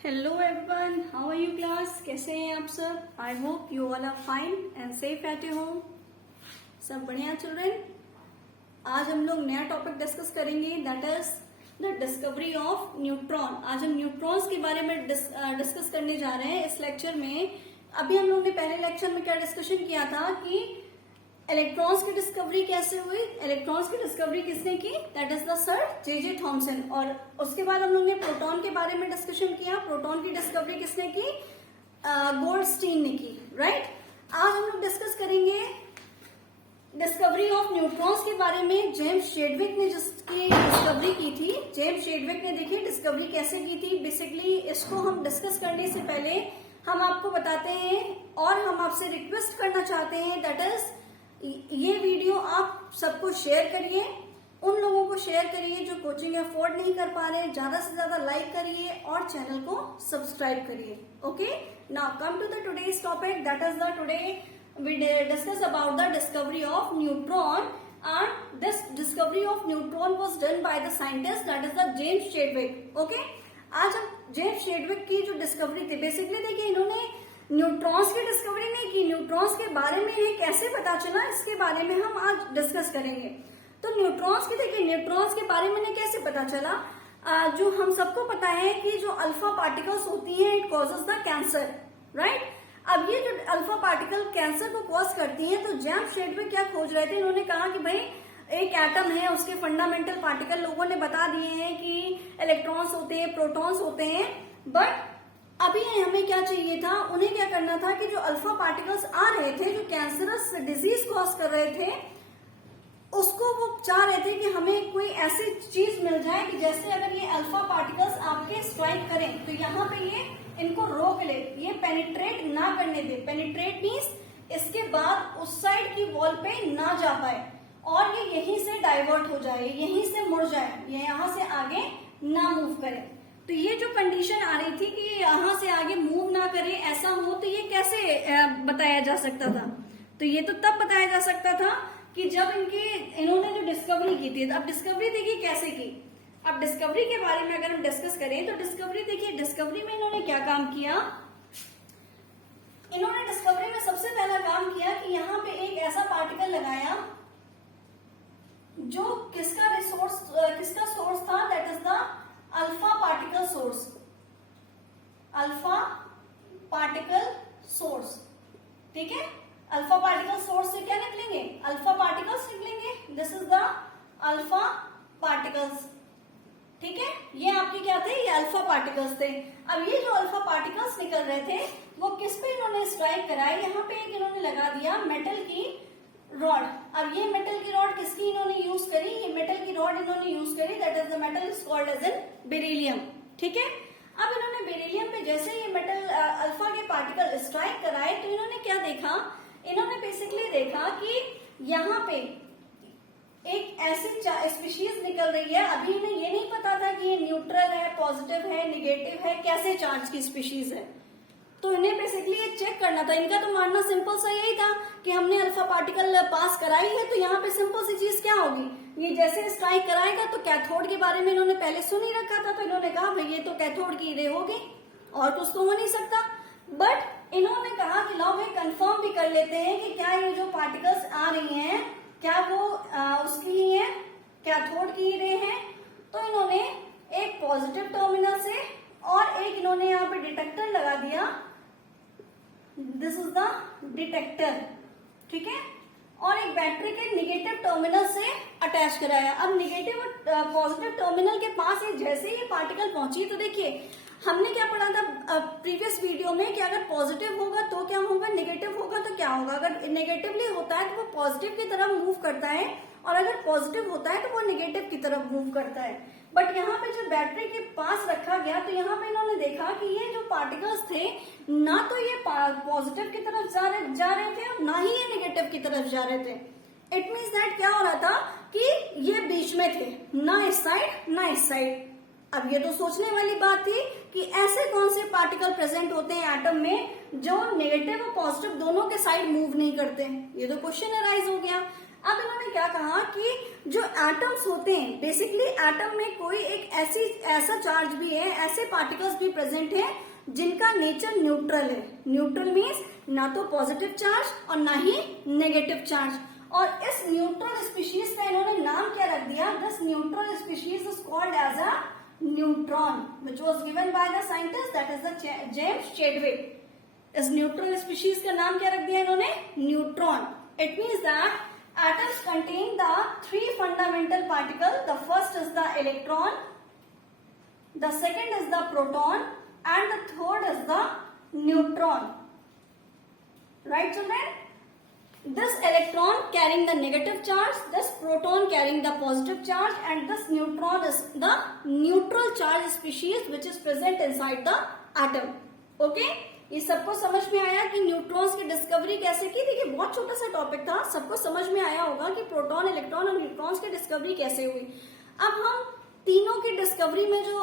Hello everyone, how are you class. कैसे हैं आप सब। I hope you all are fine and safe at your home. सब बढ़िया चिल्ड्रेन। आज हम लोग नया टॉपिक डिस्कस करेंगे, that is the discovery of neutron. आज हम न्यूट्रॉन्स के बारे में डिस्कस करने जा रहे हैं इस लेक्चर में। अभी हम लोग ने पहले लेक्चर में क्या डिस्कशन किया था कि इलेक्ट्रॉन्स की डिस्कवरी कैसे हुई। इलेक्ट्रॉन्स की डिस्कवरी किसने की, that is the sir J Thomson. और उसके बाद हम लोग ने प्रोटॉन के बारे में डिस्कशन किया। प्रोटॉन की डिस्कवरी किसने की, गोल्डस्टीन ने की, राइट। आज हम लोग डिस्कस करेंगे डिस्कवरी ऑफ न्यूट्रॉन्स के बारे में। जेम्स चैडविक ने जिसकी डिस्कवरी की थी, जेम्स चैडविक ने देखिए डिस्कवरी कैसे की थी। बेसिकली इसको हम डिस्कस करने से पहले हम आपको बताते हैं और हम आपसे रिक्वेस्ट करना चाहते हैं, दैट इज ये वीडियो आप सबको शेयर करिए। उन लोगों को शेयर करिए जो कोचिंग अफोर्ड नहीं कर पा रहे हैं। ज्यादा से ज्यादा लाइक करिए और चैनल को सब्सक्राइब करिए। Okay, now come to the today's topic, that is the today we discuss about the discovery of neutron. And this discovery of neutron was done by the scientist that is the James Chadwick. Okay, आज हम James Chadwick की जो discovery थी, basically देखिए इन्होंने neutrons की discovery नहीं की, न्यूट्रॉन्स के बारे में ये कैसे पता चला इसके बारे में हम आज डिस्कस करेंगे। तो न्यूट्रॉन्स की देखिए, न्यूट्रॉन्स के बारे में कैसे पता चला। जो हम सबको पता है कि जो अल्फा पार्टिकल्स होती हैं it causes the cancer, right. अब ये जो अल्फा पार्टिकल कैंसर को कॉज करती हैं, तो जेम्स चैडविक क्या खोज रहे थे, इन्होंने कहा कि भाई एक एटम है, उसके फंडामेंटल पार्टिकल लोगों ने बता दिए हैं कि इलेक्ट्रॉन्स होते हैं, प्रोटॉन्स होते हैं, बट अभी हमें क्या चाहिए था, उन्हें क्या करना था कि जो अल्फा पार्टिकल्स आ रहे थे जो कैंसरस डिजीज कॉज कर रहे थे, उसको वो चाह रहे थे कि हमें कोई ऐसी चीज मिल जाए कि जैसे अगर ये अल्फा पार्टिकल्स आपके स्ट्राइक करें तो यहाँ पे ये इनको रोक ले, ये पेनिट्रेट ना करने दे। पेनिट्रेट मीन्स इसके बाद उस साइड की वॉल पे ना जा पाए और ये यहीं से डाइवर्ट हो जाए, यहीं से मुड़ जाए, ये यहाँ से आगे ना मूव करे। तो ये जो कंडीशन आ रही थी कि यहाँ से आगे मूव ना करे, ऐसा हो, तो ये कैसे बताया जा सकता था। तो ये तो तब बताया जा सकता था कि जब इन्होंने जो डिस्कवरी की थी। अब डिस्कवरी देखिए कैसे की। अब डिस्कवरी के बारे में अगर हम डिस्कस करें तो डिस्कवरी देखिए, डिस्कवरी में इन्होंने क्या काम किया। इन्होंने डिस्कवरी में सबसे पहला काम किया कि यहाँ पे एक ऐसा पार्टिकल लगाया जो किसका सोर्स था, that is the alpha particle source. Alpha particle source, ठीक है। अल्फा पार्टिकल सोर्स से क्या निकलेंगे, अल्फा पार्टिकल्स निकलेंगे। This is the alpha particles, ठीक है। ये आपके क्या थे, ये अल्फा पार्टिकल्स थे। अब ये जो अल्फा पार्टिकल्स निकल रहे थे वो किस पे इन्होंने स्ट्राइक कराए, यहाँ पे एक इन्होंने लगा दिया मेटल की रॉड। अब ये मेटल की रॉड किसकी इन्होंने यूज करी, ये मेटल की रॉड इन्होंने यूज करी, that is the metal is called as in beryllium, ठीक है। अब इन्होंने बेरिलियम पे जैसे ये मेटल अल्फा के पार्टिकल स्ट्राइक कराए तो इन्होंने क्या देखा, इन्होंने बेसिकली देखा कि यहाँ पे एक ऐसी स्पीशीज निकल रही है। अभी इन्हें ये नहीं पता था कि ये न्यूट्रल है, पॉजिटिव है, निगेटिव है, कैसे चार्ज की स्पीशीज है। तो इन्हें बेसिकली ये चेक करना था। इनका तो मानना सिंपल सा यही था कि हमने अल्फा पार्टिकल पास कराई है तो यहाँ पे सिंपल सी चीज क्या होगी, ये जैसे स्ट्राइक कराएगा तो कैथोड के बारे में इन्होंने पहले सुन ही रखा था, तो इन्होंने कहा भाई ये तो कैथोड की रे होगी और कुछ तो हो नहीं सकता। बट इन्होंने कहा कि लो भाई कंफर्म भी कर लेते हैं कि क्या ये जो पार्टिकल्स आ रही हैं क्या वो उसकी ही है, कैथोड की ही रे है। तो इन्होंने एक पॉजिटिव टर्मिनल से और एक इन्होंने यहाँ पे डिटेक्टर लगा दिया, दिस इज द डिटेक्टर, ठीक है। और एक बैटरी के निगेटिव टर्मिनल से अटैच कराया। अब निगेटिव और पॉजिटिव टर्मिनल के पास जैसे ही पार्टिकल पहुंची तो देखिए हमने क्या पढ़ा था प्रीवियस वीडियो में कि अगर पॉजिटिव होगा तो क्या होगा, नेगेटिव होगा तो क्या होगा। अगर नेगेटिवली होता है तो वो पॉजिटिव की तरफ मूव करता है और अगर पॉजिटिव होता है तो वो नेगेटिव की तरफ मूव करता है। बट यहाँ पे जब बैटरी के पास रखा गया तो यहाँ पे इन्होंने देखा कि ये जो पार्टिकल्स थे ना तो ये पॉजिटिव की तरफ जा रहे थे और ना ही ये नेगेटिव की तरफ जा रहे थे। इट मीन्स दैट क्या हो रहा था कि ये बीच में थे, ना इस साइड ना इस साइड। अब ये तो सोचने वाली बात थी कि ऐसे कौन से पार्टिकल प्रेजेंट होते हैं एटम में जो नेगेटिव और पॉजिटिव दोनों के साइड मूव नहीं करते। ये तो क्वेश्चन अराइज हो गया। अब इन्होंने क्या कहा कि जो एटम्स होते हैं, बेसिकली एटम में कोई एक ऐसा चार्ज भी है, ऐसे पार्टिकल्स भी प्रेजेंट है जिनका नेचर न्यूट्रल है। न्यूट्रल मीन्स ना तो पॉजिटिव चार्ज और ना ही नेगेटिव चार्ज। और इस न्यूट्रल स्पीशीज का इन्होंने नाम क्या रख दिया? This neutral species is called as a neutron, which was given by the scientist that is the James Chadwick. इस न्यूट्रल स्पीशीज का नाम क्या रख दिया इन्होंने? Neutron. It means that atoms contain the three fundamental particles. The first is the electron, the second is the proton, and the third is the neutron. Right, children? This electron carrying the negative charge, this proton carrying the positive charge, and this neutron is the neutral charge species which is present inside the atom. Okay? ये सबको समझ में आया कि neutrons की discovery कैसे की? देखिए बहुत छोटा सा टॉपिक था, सबको समझ में आया होगा कि प्रोटॉन, इलेक्ट्रॉन और न्यूट्रॉन्स की डिस्कवरी कैसे हुई। अब हम तीनों की डिस्कवरी में जो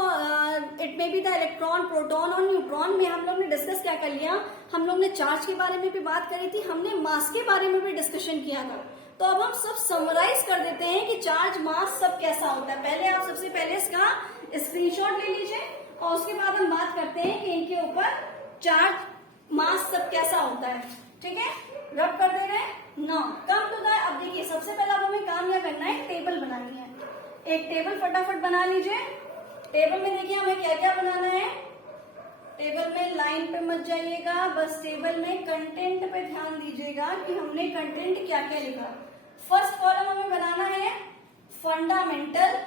it may be the electron, proton और न्यूट्रॉन में हम लोग ने डिस्कस क्या कर लिया? हम लोग ने चार्ज के बारे में भी बात करी थी, हमने मास के बारे में भी डिस्कशन किया था। तो अब हम सब समराइज कर देते हैं कि चार्ज, मास सब कैसा होता है। पहले आप सबसे पहले इसका स्क्रीनशॉट ले लीजिए और उसके बाद हम बात करते हैं कि इनके ऊपर चार्ज, मास सब कैसा होता है। ठीक है, रब कर दे रहे हैं ना। कम टू द, अब देखिए सबसे पहला हमें काम क्या करना है? टेबल बनानी है। एक टेबल फटाफट बना लीजिए। टेबल में देखिए हमें क्या क्या बनाना है। टेबल में लाइन पे मत जाइएगा, बस टेबल में कंटेंट पे ध्यान दीजिएगा कि हमने कंटेंट क्या क्या लिखा। फर्स्ट कॉलम हमें बनाना है फंडामेंटल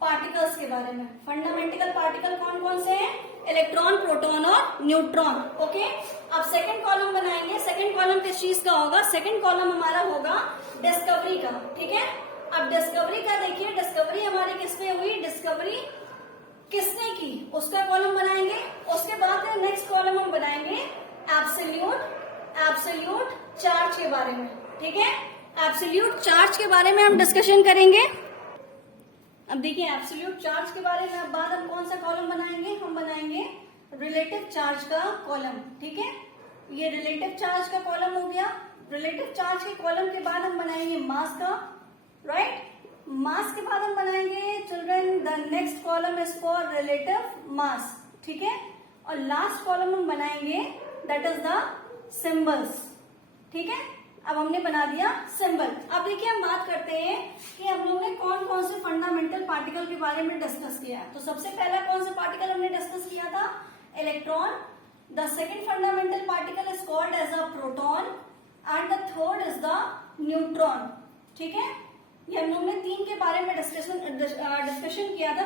पार्टिकल्स के बारे में। फंडामेंटल पार्टिकल कौन कौन से हैं? इलेक्ट्रॉन, प्रोटॉन और न्यूट्रॉन। ओके, अब सेकंड कॉलम बनाएंगे। सेकंड कॉलम किस चीज का होगा? सेकंड कॉलम हमारा होगा डिस्कवरी का। ठीक है, अब डिस्कवरी का देखिए, डिस्कवरी हमारी किसने हुई? डिस्कवरी किसने की उसका कॉलम बनाएंगे। उसके बाद नेक्स्ट कॉलम हम बनाएंगे एब्सोल्यूट चार्ज के बारे में। ठीक है, एब्सोल्यूट चार्ज के बारे में हम डिस्कशन करेंगे। अब देखिए एब्सोल्यूट चार्ज के बारे में बाद हम कौन सा कॉलम बनाएंगे? हम बनाएंगे रिलेटिव चार्ज का कॉलम। ठीक है, ये रिलेटिव चार्ज का कॉलम हो गया। रिलेटिव चार्ज के कॉलम के बाद हम बनाएंगे मास का। राइट, मास के बाद हम बनाएंगे children the next column is for relative mass. ठीक है, और लास्ट कॉलम हम बनाएंगे दैट इज द सिंबल्स। ठीक है, अब हमने बना दिया सिंबल। अब देखिए हम बात करते हैं कि हम लोग ने कौन कौन से फंडामेंटल पार्टिकल के बारे में डिस्कस किया है। तो सबसे पहला कौन सा पार्टिकल हमने डिस्कस किया था? Electron. The second fundamental particle is called as a proton and the third is the neutron. ठीक है, ये हम लोग ने तीन के बारे में डिस्कशन किया था।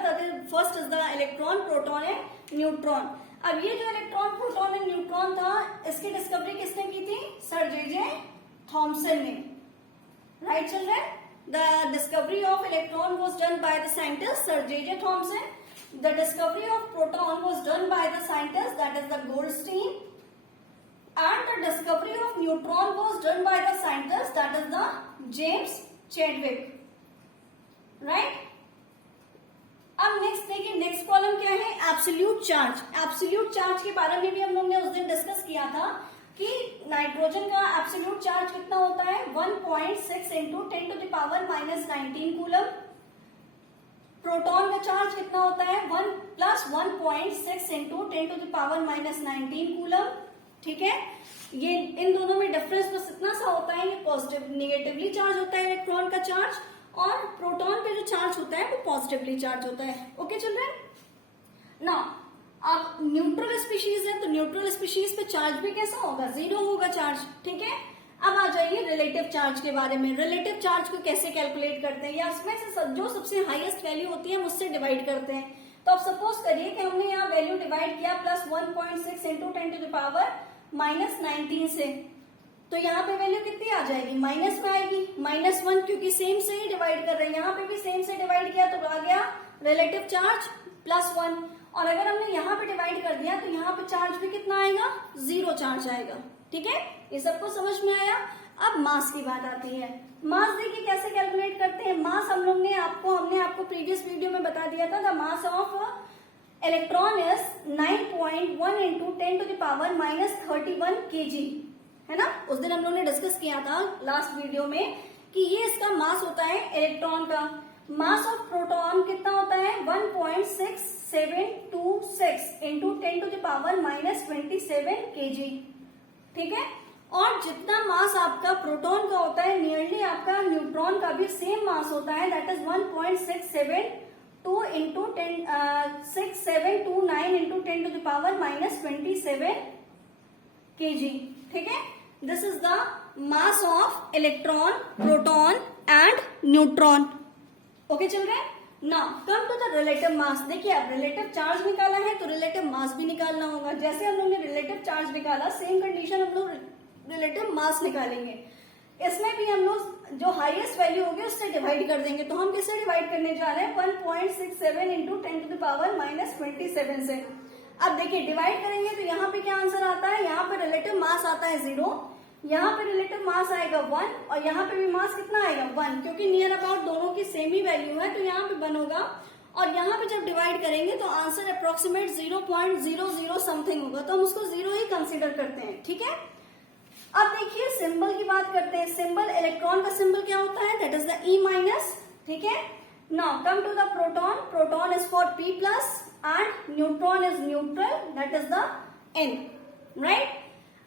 First is the electron, proton and neutron. अब ये जो इलेक्ट्रॉन, प्रोटॉन एंड न्यूट्रॉन था, इसकी डिस्कवरी किसने की थी? सर जे थॉमसन ने। Right children, the discovery of electron was done by the scientist sir J Thomson. The discovery of proton was done by the scientist that is the Goldstein, and the discovery of neutron was done by the scientist that is the James Chadwick. Right, अब next देखिए, next column क्या है? Absolute charge. Absolute charge के बारे में भी हम लोग ने उस दिन डिस्कस किया था कि नाइट्रोजन का एब्सोल्यूट चार्ज कितना होता है? 1.6 into 10 to the power -19 coulomb. Proton का चार्ज कितना होता है? 1 + 1.6 into 10 to the power -19 coulomb. ठीक है, ये इन दोनों में डिफरेंस बस इतना सा होता है, ये पॉजिटिव निगेटिवली चार्ज होता है इलेक्ट्रॉन का चार्ज, और प्रोटॉन पे जो चार्ज होता है वो पॉजिटिवली चार्ज होता है। ओके चिल्ड्रन, नाउ अब न्यूट्रल स्पीशीज है तो न्यूट्रल स्पीशीज पे चार्ज भी कैसा होगा? 0 होगा चार्ज। ठीक है, अब आ जाइए रिलेटिव चार्ज के बारे में। रिलेटिव चार्ज को कैसे कैलकुलेट करते हैं, या उसमें से जो सबसे हाईएस्ट वैल्यू होती है हम उससे डिवाइड करते हैं। तो अब सपोज करिए कि हमने यहाँ वैल्यू डिवाइड किया +1.6 इंटू 10 टू द पावर -19 से, तो यहाँ पे वैल्यू कितनी आ जाएगी? माइनस में आएगी, -1, क्योंकि सेम से ही डिवाइड कर रहे हैं। यहाँ पे भी सेम से डिवाइड किया तो आ गया रिलेटिव चार्ज +1। और अगर हमने यहाँ पे डिवाइड कर दिया तो यहाँ पे चार्ज भी कितना आएगा? 0 चार्ज आएगा। ठीक है, ये सबको समझ में आया। अब मास की बात आती है। मास देखिए कैसे कैलकुलेट करते हैं। मास हमने आपको प्रीवियस वीडियो में बता दिया था। The mass of electron is 9.1 into 10 to the power -31 kg। है ना। उस दिन हम लोगों ने डिस्कस किया था लास्ट वीडियो में कि ये इसका मास होता है इलेक्ट्रॉन का। मास ऑफ प्रोटॉन कितना होता है 1.6726 इंटू 10⁻⁻27 kg, ठीक है। और जितना मास आपका प्रोटॉन का होता है नियरली आपका न्यूट्रॉन का भी सेम मास होता है, that is 1.672 into 6729 into 10⁻⁻27 kg, ठीक है। This is the mass of electron, proton and neutron. Okay children, now come to the relative mass. देखिए अब रिलेटिव चार्ज निकाला है तो रिलेटिव मास भी निकालना होगा। जैसे हम लोग ने रिलेटिव चार्ज निकाला सेम कंडीशन हम लोग रिलेटिव मास निकालेंगे। इसमें भी हम लोग जो हाईएस्ट वैल्यू होगी उससे डिवाइड कर देंगे। तो हम किससे डिवाइड करने जा रहे हैं 1.67 इंटू 10⁻⁻27 से। अब देखिए डिवाइड करेंगे तो यहाँ पे क्या आंसर आता है, यहाँ पे रिलेटिव मास आता है 0, यहाँ पे रिलेटिव मास आएगा 1 और यहाँ पे भी मास कितना आएगा 1, क्योंकि नियर अबाउट दोनों की सेम ही वैल्यू है तो यहाँ पे 1 होगा। और यहाँ पे जब डिवाइड करेंगे तो आंसर अप्रोक्सीमेट 0.00 समथिंग होगा, तो हम उसको 0 ही कंसीडर करते हैं, ठीक है। अब देखिए सिंबल की बात करते हैं। सिंबल, इलेक्ट्रॉन का सिंबल क्या होता है, दैट इज द E-, ठीक है। Now come to the proton. Proton is for P+ and neutron is neutral, that is the N, right.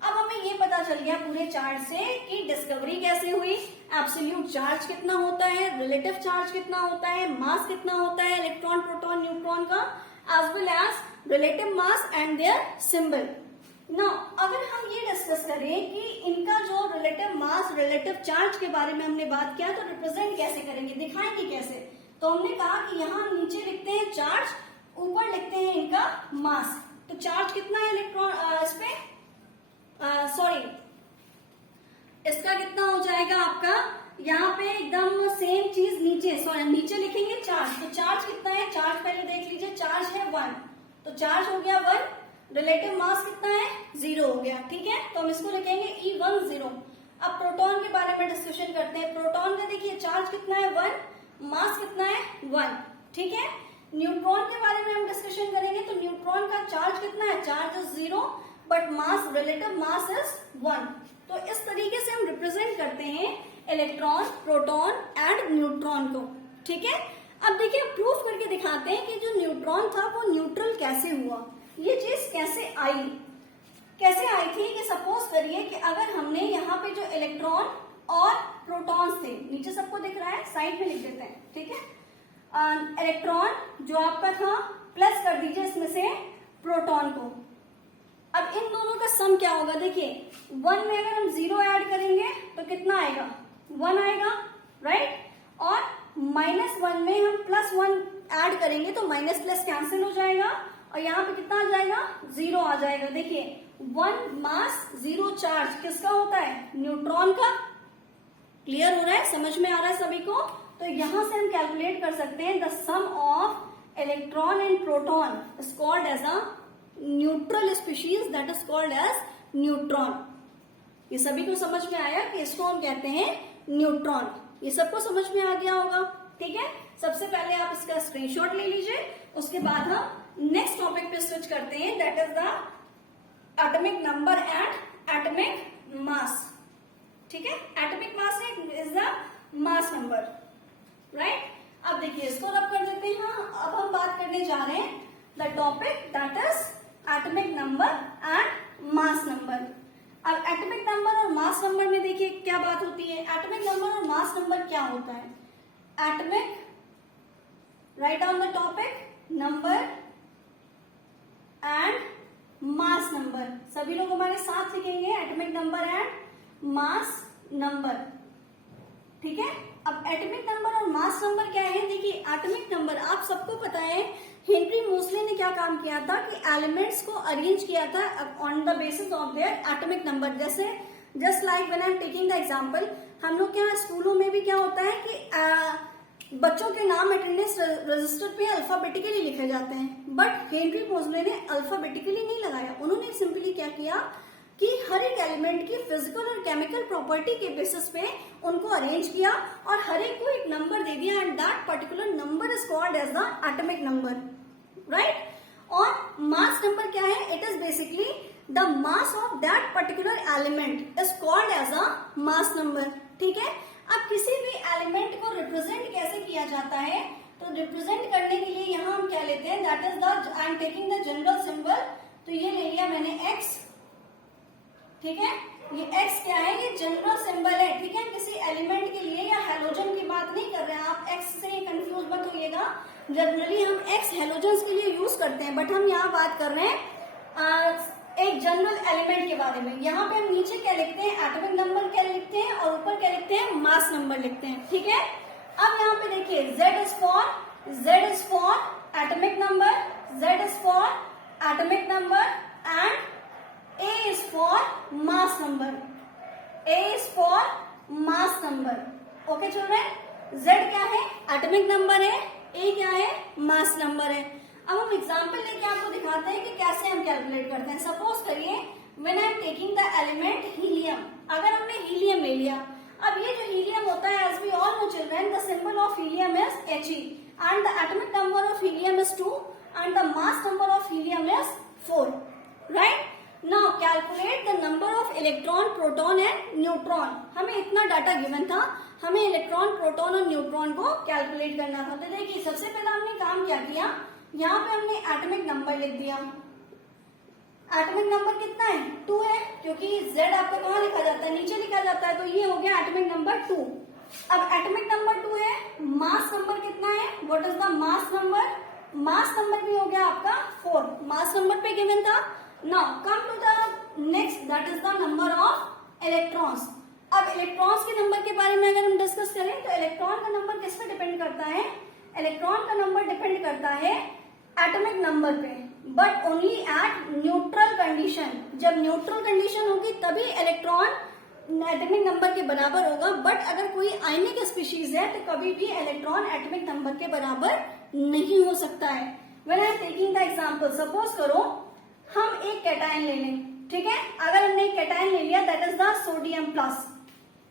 अब हमें ये पता चल गया पूरे चार्ज से कि डिस्कवरी कैसे हुई, एब्सोल्यूट चार्ज कितना होता है, रिलेटिव चार्ज कितना होता है, मास कितना होता है इलेक्ट्रॉन, प्रोटॉन, न्यूट्रॉन का, as well as relative mass and their symbol. Now अगर हम ये डिस्कस करें कि इनका जो रिलेटिव मास, रिलेटिव चार्ज के बारे में हमने बात किया तो रिप्रेजेंट कैसे करेंगे, दिखाएंगे कैसे, तो हमने कहा कि यहाँ नीचे लिखते हैं चार्ज, ऊपर लिखते हैं इनका मास। तो चार्ज कितना है इलेक्ट्रॉन इस पे, सॉरी इसका कितना हो जाएगा आपका, यहाँ पे एकदम सेम चीज नीचे, सॉरी नीचे लिखेंगे चार्ज। तो चार्ज कितना है, चार्ज पहले देख लीजिए, चार्ज है 1, तो चार्ज हो गया 1, रिलेटिव मास कितना है 0 हो गया, ठीक है। तो हम इसको लिखेंगे E10। अब प्रोटॉन के बारे में डिस्कशन करते हैं। प्रोटॉन का देखिए चार्ज कितना है 1, मास कितना है 1, ठीक है। न्यूट्रॉन के बारे में हम डिस्कशन करेंगे तो न्यूट्रॉन का चार्ज कितना है, charge is 0 but mass, relative mass is 1। तो इस तरीके से हम रिप्रेजेंट करते हैं इलेक्ट्रॉन, प्रोटॉन एंड न्यूट्रॉन को, ठीक है। अब देखिए प्रूफ करके दिखाते हैं कि जो न्यूट्रॉन था वो न्यूट्रल कैसे हुआ, ये चीज कैसे आई थी। कि सपोज करिए कि अगर हमने यहाँ पे जो इलेक्ट्रॉन और प्रोटॉन्स थे, नीचे सबको दिख रहा है, साइड में लिख देते हैं, ठीक है। इलेक्ट्रॉन जो आपका था प्लस कर दीजिए इसमें से प्रोटॉन को। अब इन दोनों का सम क्या होगा, देखिए 1 में अगर हम 0 ऐड करेंगे तो कितना आएगा 1 आएगा, राइट। और -1 में हम +1 ऐड करेंगे तो माइनस प्लस कैंसिल हो जाएगा और यहाँ पे कितना आ जाएगा 0 आ जाएगा। देखिए 1 मास 0 चार्ज किसका होता है, न्यूट्रॉन का। क्लियर हो रहा है, समझ में आ रहा है सभी को। तो यहां से हम कैलकुलेट कर सकते हैं the sum of electron and proton is called as a neutral species, that is called as neutron. ये सभी को समझ में आया कि इसको हम कहते हैं न्यूट्रॉन। ये सबको समझ में आ गया होगा, ठीक है। सबसे पहले आप इसका स्क्रीनशॉट ले लीजिए, उसके बाद हम नेक्स्ट टॉपिक पे स्विच करते हैं, that is the atomic number and atomic mass, ठीक है। Atomic mass is the mass number, right. अब देखिए इसको रब कर देते हैं। अब हम बात करने जा रहे हैं the topic that is atomic number and mass number. अब एटॉमिक नंबर और मास नंबर में देखिए क्या बात होती है। एटॉमिक नंबर और मास नंबर क्या होता है, atomic, right on the topic, number and mass number. सभी लोग हमारे साथ लिखेंगे atomic number and mass number, ठीक है। अब एटॉमिक नंबर और मास नंबर क्या है, देखिए एटॉमिक नंबर आप सबको पता है हेनरी मोसले ने क्या काम किया था कि एलिमेंट्स को अरेंज किया था on the basis of their atomic number. जैसे just like when I am taking the example, हम लोग क्या स्कूलों में भी क्या होता है कि बच्चों के नाम अटेंडेंस रजिस्टर पे अल्फाबेटिकली लिखे जाते हैं, बट हेनरी मोसले ने अल्फाबेटिकली नहीं लगाया। उन्होंने सिंपली क्या किया कि हर एक एलिमेंट की फिजिकल और केमिकल प्रॉपर्टी के बेसिस पे उनको अरेंज किया और हर एक को एक नंबर दे दिया and that particular number is called as the atomic number, right. और मास नंबर क्या है, it is basically the mass of that particular element is called as a mass number. ठीक है, अब किसी भी एलिमेंट को रिप्रेजेंट कैसे किया जाता है, तो रिप्रेजेंट करने के लिए यहाँ हम क्या लेते हैं, that is the, I am taking the general symbol, तो ये ले लिया मैंने x। ठीक है, ये x क्या है, ये जनरल सिंबल है। ठीक है, किसी एलिमेंट के लिए या हेलोजन की बात नहीं कर रहे हैं, आप x से कंफ्यूज मत होइएगा। जनरली हम x हेलोजन्स के लिए यूज करते हैं, बट हम यहाँ बात कर रहे हैं एक जनरल एलिमेंट के बारे में। यहाँ पे हम नीचे क्या लिखते हैं, एटॉमिक नंबर क्या लिखते हैं, और ऊपर क्या लिखते हैं, मास नंबर लिखते हैं। ठीक है, अब यहाँ पे देखिए Z is for atomic number, Z is for atomic number and A is for mass number. A is for mass number. Okay children? Z क्या है, एटॉमिक नंबर है, A क्या है, मास नंबर है। अब हम एग्जाम्पल लेके आपको दिखाते हैं कि कैसे हम कैलकुलेट करते हैं। सपोज करिए when I am taking the element helium, अगर हमने हीलियम ले लिया, अब ये जो हीलियम होता है, as we all know children, the symbol of helium is He and the atomic number of helium is 2 and the mass number of helium is 4, right? Now calculate the number of electron, proton and neutron. हमें इतना data given था, हमें electron, proton और neutron को calculate करना था। तो देखिए सबसे पहले हमने काम क्या किया, यहाँ पे हमने एटॉमिक नंबर लिख दिया। एटॉमिक नंबर कितना है, 2 है, क्योंकि Z आपका कहाँ लिखा जाता है, नीचे लिखा जाता है, तो ये हो गया एटॉमिक नंबर 2। अब एटॉमिक नंबर 2 है, मास नंबर कितना है, what is the mass number, mass number भी हो गया आपका 4, मास नंबर पे गिवन था। Now come to the next, that is the number of electrons. अब इलेक्ट्रॉन्स के नंबर के बारे में अगर हम डिस्कस करें तो इलेक्ट्रॉन का नंबर किस पे डिपेंड करता है, इलेक्ट्रॉन का नंबर डिपेंड करता है एटॉमिक नंबर पे, but only at neutral condition. जब न्यूट्रल कंडीशन होगी तभी इलेक्ट्रॉन एटॉमिक नंबर के बराबर होगा, बट अगर कोई आयनिक स्पीशीज है तो कभी भी इलेक्ट्रॉन एटॉमिक नंबर के बराबर नहीं हो सकता है। When I am taking the example, suppose करो हम एक कैटायन ले लें। ठीक है, अगर हमने एक कैटायन ले लिया, that is the sodium plus,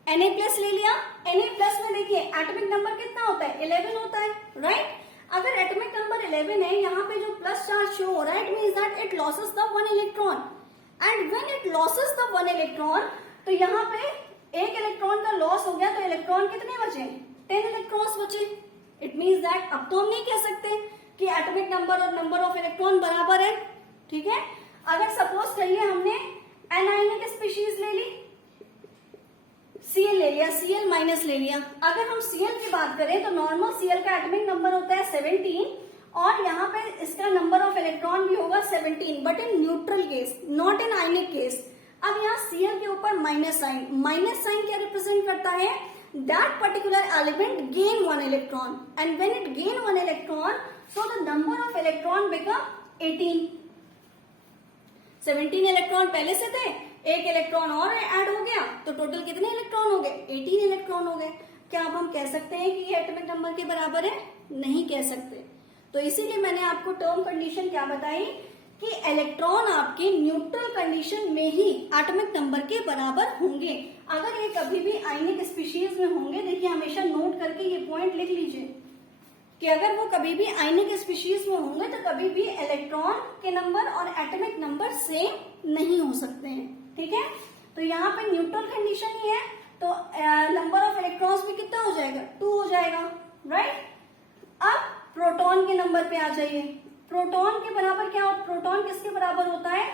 Na plus ले लिया। Na प्लस में देखिए एटॉमिक नंबर कितना होता है, 11 होता है, राइट? अगर एटॉमिक नंबर 11 है, यहाँ पे जो प्लस चार्ज शो हो रहा है, it means that it losses the 1 electron, and when it losses the 1 electron, तो यहाँ पे एक इलेक्ट्रॉन का लॉस हो गया, तो इलेक्ट्रॉन कितने बचे, 10 इलेक्ट्रॉन्स बचे। इट मींस दैट अब तो हम नहीं कह सकते कि एटॉमिक नंबर और नंबर ऑफ इलेक्ट्रॉन बराबर है। ठीक है, अगर सपोज करिए हमने एनायनिक स्पीशीज ले ली, Cl ले लिया, Cl माइनस ले लिया। अगर हम Cl की बात करें तो नॉर्मल Cl का एटॉमिक नंबर होता है 17 और यहाँ पे इसका नंबर ऑफ इलेक्ट्रॉन भी होगा 17, but in neutral case, not in ionic case. अब यहाँ Cl के ऊपर माइनस साइन क्या रिप्रेजेंट करता है, that particular element gain 1 electron, and when it gain 1 electron, so the number of electron become 18। 17 electron पहले से थे, एक इलेक्ट्रॉन और ऐड हो गया, तो टोटल कितने इलेक्ट्रॉन हो गए, 18 इलेक्ट्रॉन हो गए। क्या अब हम कह सकते हैं कि ये एटॉमिक नंबर के बराबर है, नहीं कह सकते। तो इसीलिए मैंने आपको टर्म कंडीशन क्या बताई कि इलेक्ट्रॉन आपके न्यूट्रल कंडीशन में ही एटॉमिक नंबर के बराबर होंगे। अगर ये कभी भी आयनिक स्पीशीज में होंगे, देखिए हमेशा नोट करके ये पॉइंट लिख लीजिए कि अगर वो कभी भी आयनिक स्पीशीज में होंगे तो कभी भी इलेक्ट्रॉन के नंबर और एटॉमिक नंबर सेम नहीं हो सकते हैं। ठीक है, तो यहाँ पे न्यूट्रल कंडीशन ही है, तो नंबर ऑफ इलेक्ट्रॉन्स भी कितना हो जाएगा, 2 हो जाएगा, राइट? अब प्रोटॉन के नंबर पे आ जाइए। प्रोटॉन के बराबर क्या होता है, प्रोटॉन किसके बराबर होता है,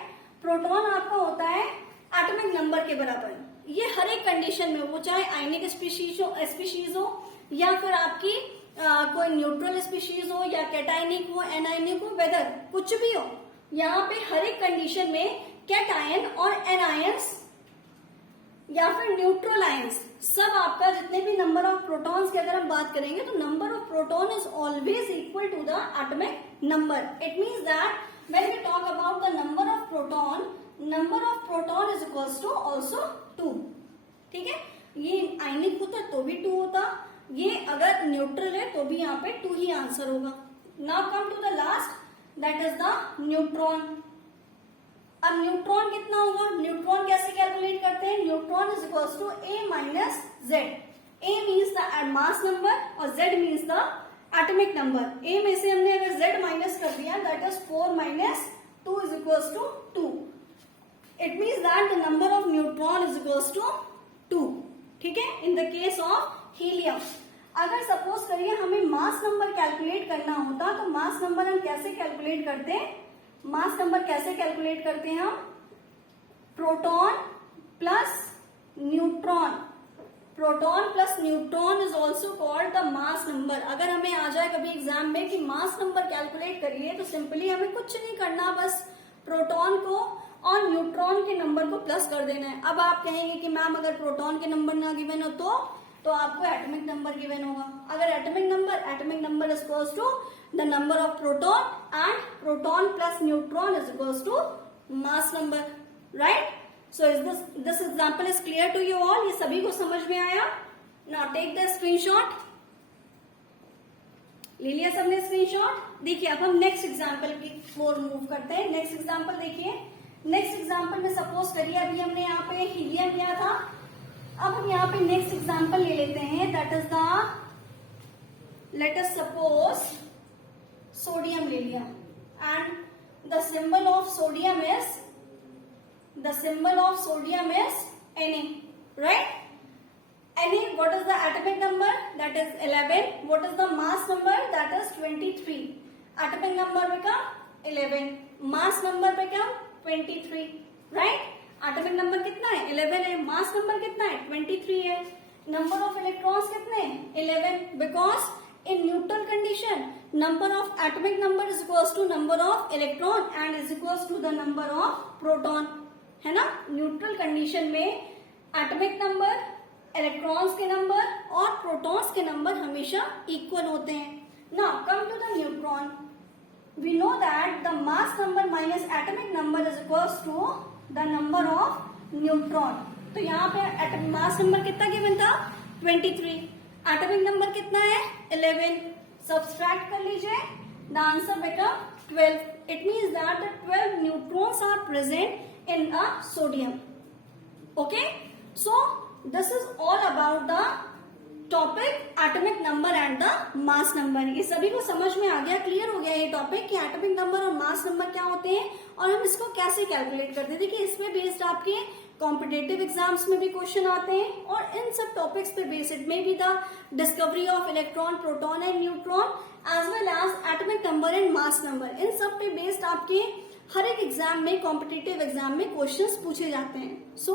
प्रोटॉन आपका होता है एटॉमिक नंबर के बराबर। ये हर एक कंडीशन में, वो चाहे आयनिक स्पीशीज हो या फिर आपकी कोई न्यूट्रल स्पीशीज हो या कैटायनिक हो, एनायनिक हो, वेदर कुछ भी हो, यहाँ पे हर एक कंडीशन में कैटायन और एनायंस या फिर न्यूट्रल आयंस, सब आपका जितने भी नंबर ऑफ प्रोटॉन्स की अगर हम बात करेंगे तो number of proton is always equal to the atomic number. It means that when we talk about the number of proton is equals to also 2। ठीक है, ये आयनिक होता तो भी 2 होता, ये अगर न्यूट्रल है तो भी यहाँ पे 2 ही आंसर होगा। Now come to the last, that is the neutron. अब न्यूट्रॉन कितना होगा, न्यूट्रॉन कैसे कैलकुलेट करते हैं, neutron is equals to A minus Z. A means the mass number और Z means the atomic number. A में से हमने अगर Z माइनस कर दिया, that is 4 minus 2 is equals to 2। It means that the number of neutron is equals to 2, ठीक है, in the case of helium. अगर सपोज करिए हमें मास नंबर कैलकुलेट करना होता तो मास नंबर हम कैसे कैलकुलेट करते हैं? मास नंबर कैसे कैलकुलेट करते हैं हम? Proton plus neutron, proton plus neutron is also called the mass number. अगर हमें आ जाए कभी एग्जाम में कि मास नंबर कैलकुलेट करिए तो सिंपली हमें कुछ नहीं करना, बस प्रोटॉन को और न्यूट्रॉन के नंबर को प्लस कर देना है। अब आप कहेंगे कि मैम अगर प्रोटॉन के नंबर ना गिवन हो तो आपको एटॉमिक नंबर गिवन होगा। अगर atomic number is equals to the number of proton and proton plus neutron is equals to mass number, right? So is this example is clear to you all? ये सभी को समझ में आया? Now take the screenshot. ले लिया सबने screenshot? देखिए अब हम नेक्स्ट एग्जाम्पल की ओर मूव करते हैं। नेक्स्ट एग्जाम्पल देखिए, नेक्स्ट एग्जाम्पल में सपोज करिए अभी हमने यहाँ पे हीलियम लिया था, अब हम यहाँ पे नेक्स्ट एग्जाम्पल ले लेते हैं, that is the, let us suppose sodium ले लिया and the symbol of sodium is Na, right? Na, what is the atomic number? That is 11. What is the mass number? That is 23. Atomic number become 11, mass number become 23, right? Atomic number कितना है? 11 है। mass number कितना है? 23 है। number of electrons कितने? 11, because in neutral condition number of atomic number is equals to number of electron and is equals to the number of proton, है ना? Neutral condition में एटॉमिक नंबर, इलेक्ट्रॉन्स के number और protons के number हमेशा equal होते हैं। Now come to the neutron, we know that the mass number minus atomic number is equals to the number of neutron. तो यहाँ पे मास नंबर कितना गिवन था? 23। एटॉमिक नंबर कितना है? 11। सब्सट्रैक्ट कर लीजिए, the answer become 12। It means that the 12 neutrons are present in a sodium. Okay, so this is all about the topic atomic number and the mass number. ये सभी को समझ में आ गया, क्लियर हो गया ये टॉपिक कि एटॉमिक नंबर और मास नंबर क्या होते हैं और हम इसको कैसे कैलकुलेट करते हैं। देखिए इसमें बेस्ड आपके कॉम्पिटेटिव एग्जाम्स में भी क्वेश्चन आते हैं और इन सब टॉपिक्स पे बेस्ड में भी the discovery of electron, proton and neutron as well as atomic number and mass number, इन सब पे बेस्ड आपके हर एक एग्जाम में, कॉम्पिटिटिव एग्जाम में क्वेश्चंस पूछे जाते हैं। So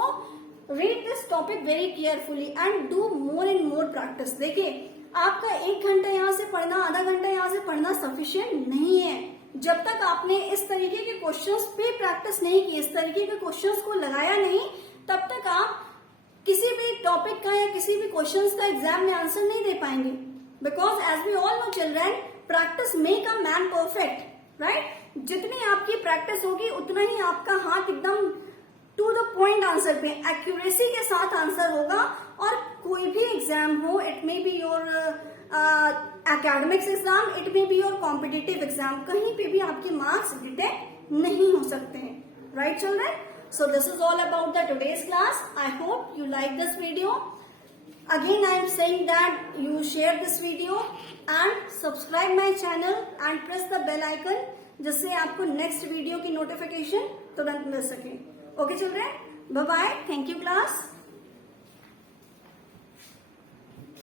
read this topic very carefully and do more and more practice. देखिए आपका 1 घंटा यहाँ से पढ़ना, आधा घंटा यहाँ से पढ़ना सफिशिएंट नहीं है। जब तक आपने इस तरीके के क्वेश्चंस पे प्रैक्टिस नहीं की, इस तरीके के क्वेश्चंस को लगाया नहीं, तब तक आप किसी भी टॉपिक का या किसी भी क्वेश्चंस का एग्जाम में आंसर नहीं दे पाएंगे। Because as we all know children, practice make a man perfect, right? जितनी आपकी प्रैक्टिस होगी उतना ही आपका हाथ एकदम टू द पॉइंट आंसर पे एक्यूरेसी के साथ आंसर होगा। और कोई भी एग्जाम हो, it may be your academics exam, it may be your competitive exam, कहीं पे भी आपके मार्क्स डिटेक्ट नहीं हो सकते हैं, right children? So this is all about the today's class. I hope you like this video. Again, I am saying that you share this video and subscribe my channel and press the bell icon जिससे आपको next video की notification तुरंत मिल सके। Okay children, bye bye, thank you class.